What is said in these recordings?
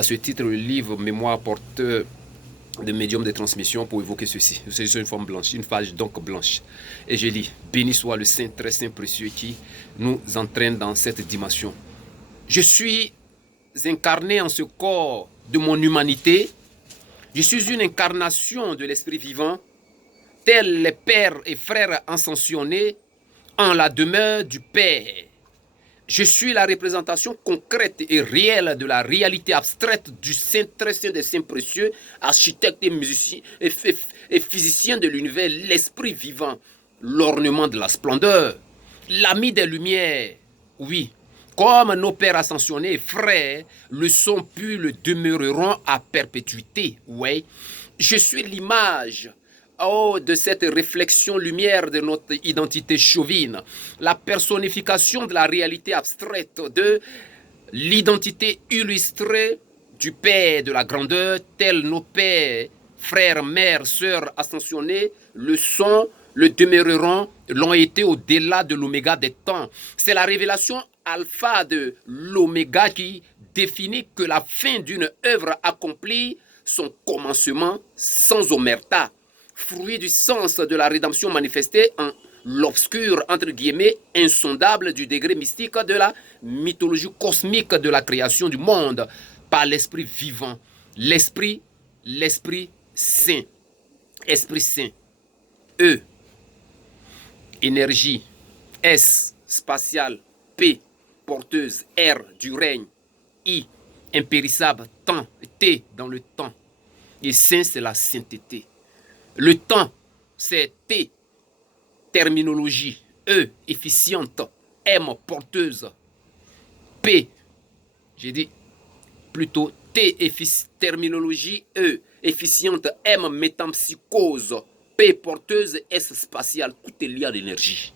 À ce titre, le livre Mémoire porteur de médium de transmission pour évoquer ceci. C'est une forme blanche, une page donc blanche. Et je lis, béni soit le Saint, très Saint précieux qui nous entraîne dans cette dimension. Je suis incarné en ce corps de mon humanité. Je suis une incarnation de l'Esprit vivant, tels les pères et frères ascensionnés en la demeure du Père. Je suis la représentation concrète et réelle de la réalité abstraite du Saint, très Saint des Saints précieux, architecte et musicien et physicien de l'univers, l'Esprit vivant, l'ornement de la splendeur, l'ami des lumières. Oui, comme nos pères ascensionnés et frères le sont puis le demeureront à perpétuité. Oui, je suis l'image de cette réflexion lumière de notre identité chauvine, la personnification de la réalité abstraite, de l'identité illustrée du Père de la grandeur, tels nos pères, frères, mères, sœurs ascensionnés le sont, le demeureront, l'ont été au-delà de l'oméga des temps. C'est la révélation alpha de l'oméga qui définit que la fin d'une œuvre accomplit son commencement sans omerta, fruit du sens de la rédemption manifestée en l'obscur, entre guillemets, insondable du degré mystique de la mythologie cosmique de la création du monde par l'Esprit vivant, l'Esprit Saint, Esprit Saint, E, énergie, S, spatiale, P, porteuse, R, du règne, I, impérissable, temps, T, dans le temps, et Saint, c'est la sainteté. Le temps, c'est T, terminologie, E, efficiente, M, porteuse, P, j'ai dit plutôt T, terminologie, E, efficiente, M, métampsychose, P, porteuse, S, spatiale, tout est lié à l'énergie.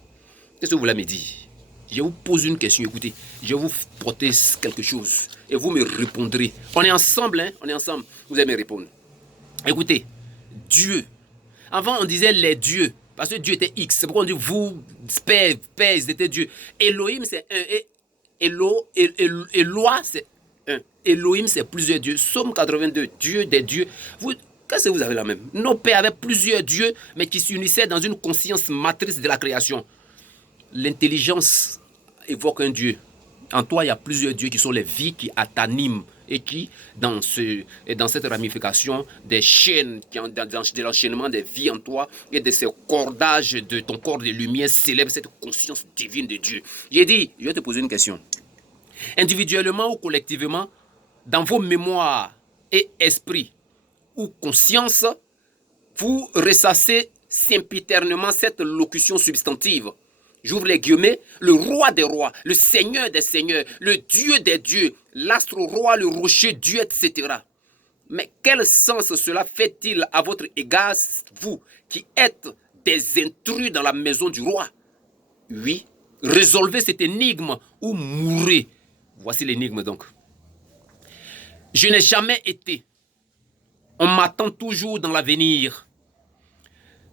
Qu'est-ce que vous voulez me dire? Je vous pose une question, écoutez, je vais vous porter quelque chose et vous me répondrez. On est ensemble, hein? On est ensemble, vous allez me répondre. Écoutez, Dieu. Avant, on disait les dieux, parce que Dieu était X. C'est pourquoi on dit vous, Père, ils étaient Dieu. Elohim, c'est un. Et Eloi, c'est un. Elohim, c'est plusieurs dieux. Somme 82, Dieu des dieux. Qu'est-ce que vous avez là même? Nos pères avaient plusieurs dieux, mais qui s'unissaient dans une conscience matrice de la création. L'intelligence évoque un Dieu. En toi, il y a plusieurs dieux qui sont les vies qui t'animent et qui, dans cette ramification des chaînes, de l'enchaînement des vies en toi et de ces cordages de ton corps de lumière, célèbre cette conscience divine de Dieu. J'ai dit, je vais te poser une question. Individuellement ou collectivement, dans vos mémoires et esprits ou conscience, vous ressassez sempiternellement cette locution substantive. J'ouvre les guillemets, le roi des rois, le seigneur des seigneurs, le dieu des dieux, l'astre roi, le rocher dieu, etc. Mais quel sens cela fait-il à votre égard, vous qui êtes des intrus dans la maison du roi? Oui, résolvez cette énigme ou mourrez. Voici l'énigme donc. Je n'ai jamais été. On m'attend toujours dans l'avenir.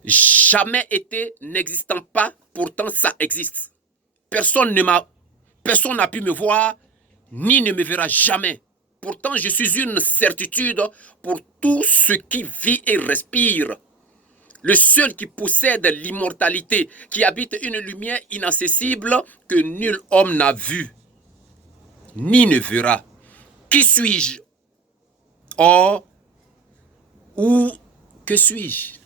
Jamais été, n'existant pas, pourtant ça existe. Personne n'a pu me voir, ni ne me verra jamais. Pourtant, je suis une certitude pour tout ce qui vit et respire. Le seul qui possède l'immortalité, qui habite une lumière inaccessible que nul homme n'a vue, ni ne verra. Qui suis-je? Or, ou que suis-je?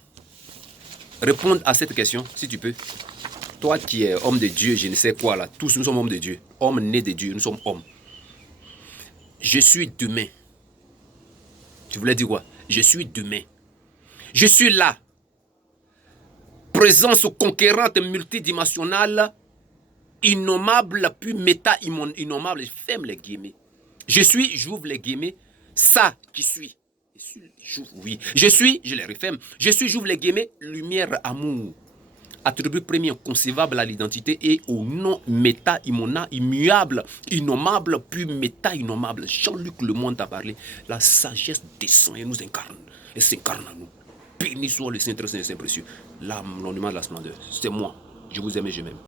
Réponde à cette question, si tu peux. Toi qui es homme de Dieu, je ne sais quoi là, tous nous sommes hommes de Dieu. Hommes nés de Dieu, nous sommes hommes. Je suis demain. Tu voulais dire quoi? Je suis demain. Je suis là. Présence conquérante multidimensionnelle, innommable, puis méta-innommable. Je ferme les guillemets. Je suis, j'ouvre les guillemets, ça qui suis. Oui, je suis, je les referme. Je suis, j'ouvre les guillemets, lumière, amour. Attribut premier inconcevable à l'identité et au nom immuable, innommable, puis méta-innommable. Jean-Luc Lemoyne t'a parlé. La sagesse descend et nous incarne. Et s'incarne en nous. Béni soit le Saint, très Saint, Saint précieux. L'âme, l'ornement de la splendeur. C'est moi. Je vous aime et je m'aime.